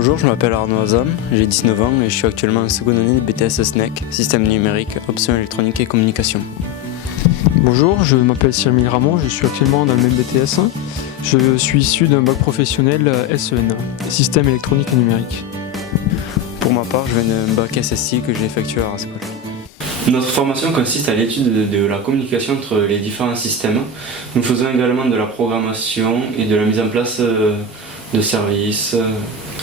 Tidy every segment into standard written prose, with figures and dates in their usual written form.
Bonjour, je m'appelle Arnaud Azam, j'ai 19 ans et je suis actuellement en seconde année de BTS SNEC, système numérique, option électronique et communication. Bonjour, je m'appelle Cyril Ramon, je suis actuellement dans le même BTS. Je suis issu d'un bac professionnel SEN, système électronique et numérique. Pour ma part, je viens d'un bac SSI que j'ai effectué à Rascol. Notre formation consiste à l'étude de la communication entre les différents systèmes. Nous faisons également de la programmation et de la mise en place de services.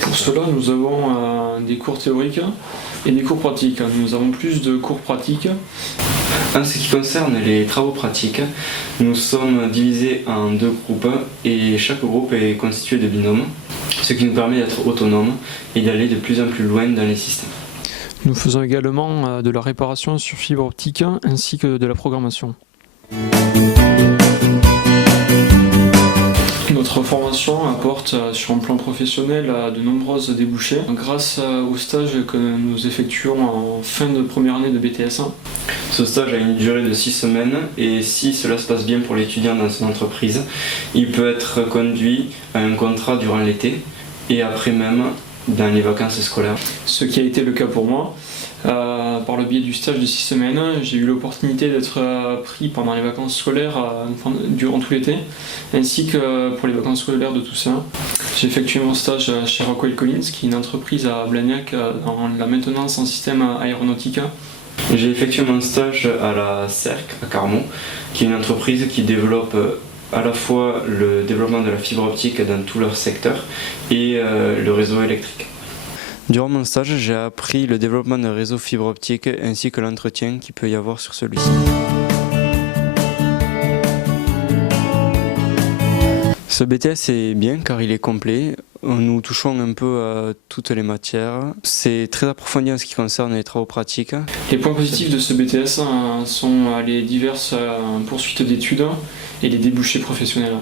Pour cela, nous avons des cours théoriques et des cours pratiques. Nous avons plus de cours pratiques. En ce qui concerne les travaux pratiques, nous sommes divisés en 2 groupes et chaque groupe est constitué de binômes, ce qui nous permet d'être autonomes et d'aller de plus en plus loin dans les systèmes. Nous faisons également de la réparation sur fibre optique ainsi que de la programmation. Notre formation apporte sur un plan professionnel de nombreuses débouchés grâce au stage que nous effectuons en fin de première année de BTS. Ce stage a une durée de 6 semaines et si cela se passe bien pour l'étudiant dans son entreprise, il peut être conduit à un contrat durant l'été et après même dans les vacances scolaires. Ce qui a été le cas pour moi. Par le biais du stage de 6 semaines, j'ai eu l'opportunité d'être pris pendant les vacances scolaires durant tout l'été, ainsi que pour les vacances scolaires de Toussaint. J'ai effectué mon stage chez Rockwell Collins, qui est une entreprise à Blagnac dans la maintenance en système aéronautique. J'ai effectué mon stage à la CERC à Carmont, qui est une entreprise qui développe à la fois le développement de la fibre optique dans tout leur secteur et le réseau électrique. Durant mon stage, j'ai appris le développement d'un réseau fibre optique ainsi que l'entretien qu'il peut y avoir sur celui-ci. Ce BTS est bien car il est complet. Nous touchons un peu à toutes les matières. C'est très approfondi en ce qui concerne les travaux pratiques. Les points positifs de ce BTS sont les diverses poursuites d'études et les débouchés professionnels.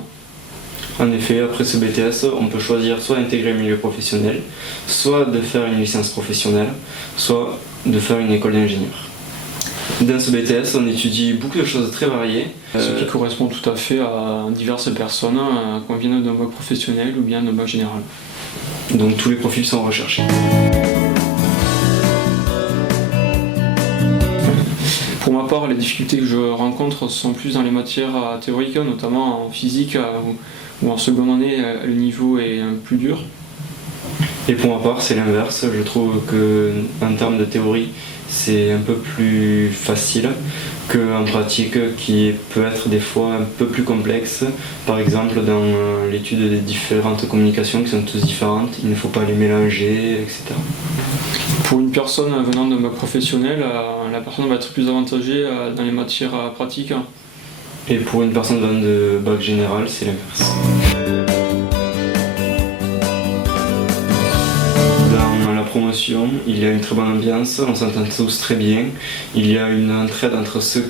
En effet, après ce BTS, on peut choisir soit d'intégrer le milieu professionnel, soit de faire une licence professionnelle, soit de faire une école d'ingénieur. Dans ce BTS, on étudie beaucoup de choses très variées. Ce qui correspond tout à fait à diverses personnes, qu'on vienne d'un bac professionnel ou bien d'un bac général. Donc tous les profils sont recherchés. Pour ma part, les difficultés que je rencontre sont plus dans les matières théoriques, notamment en physique ou en seconde année, le niveau est plus dur. Et pour ma part, c'est l'inverse. Je trouve qu'en termes de théorie, c'est un peu plus facile qu'en pratique, qui peut être des fois un peu plus complexe. Par exemple, dans l'étude des différentes communications qui sont toutes différentes, il ne faut pas les mélanger, etc. Pour une personne venant d'un bac professionnel, la personne va être plus avantagée dans les matières pratiques. Et pour une personne venant de bac général, c'est l'inverse. Dans la promotion, il y a une très bonne ambiance, on s'entend tous très bien. Il y a une entraide entre ceux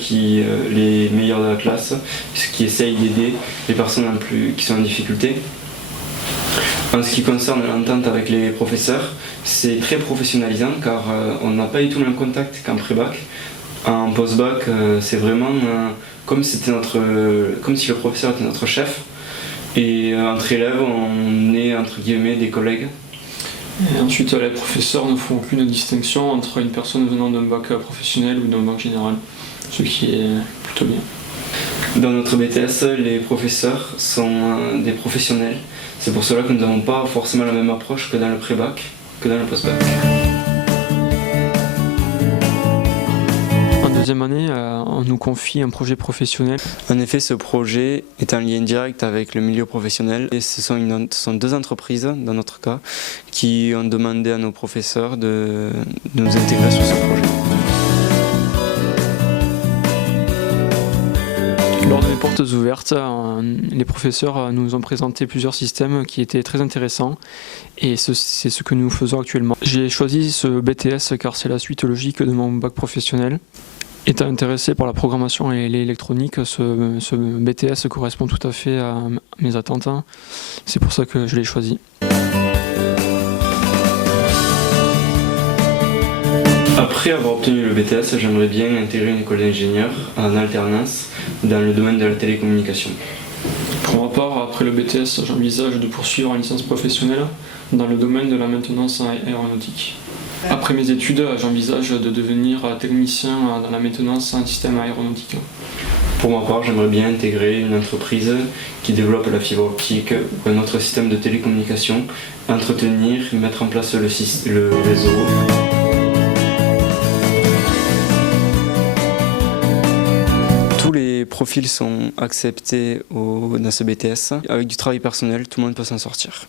les meilleurs de la classe, ceux qui essayent d'aider les personnes qui sont en difficulté. En ce qui concerne l'entente avec les professeurs, c'est très professionnalisant car on n'a pas du tout le même contact qu'en pré-bac. En post-bac, c'est vraiment comme si le professeur était notre chef. Et entre élèves, on est entre guillemets des collègues. Et ensuite, les professeurs ne font aucune distinction entre une personne venant d'un bac professionnel ou d'un bac général, ce qui est plutôt bien. Dans notre BTS, les professeurs sont des professionnels. C'est pour cela que nous n'avons pas forcément la même approche que dans le pré-bac, que dans le post-bac. En deuxième année, on nous confie un projet professionnel. En effet, ce projet est en lien direct avec le milieu professionnel et ce sont 2 entreprises, dans notre cas, qui ont demandé à nos professeurs de nous intégrer sur ce projet. Lors de mes portes ouvertes, les professeurs nous ont présenté plusieurs systèmes qui étaient très intéressants et c'est ce que nous faisons actuellement. J'ai choisi ce BTS car c'est la suite logique de mon bac professionnel. Étant intéressé par la programmation et l'électronique, ce BTS correspond tout à fait à mes attentes. C'est pour ça que je l'ai choisi. Après avoir obtenu le BTS, j'aimerais bien intégrer une école d'ingénieur en alternance dans le domaine de la télécommunication. Pour ma part, après le BTS, j'envisage de poursuivre une licence professionnelle dans le domaine de la maintenance aéronautique. Après mes études, j'envisage de devenir technicien dans la maintenance en système aéronautique. Pour ma part, j'aimerais bien intégrer une entreprise qui développe la fibre optique ou un autre système de télécommunication, entretenir, mettre en place le réseau. Tous les profils sont acceptés dans ce BTS. Avec du travail personnel, tout le monde peut s'en sortir.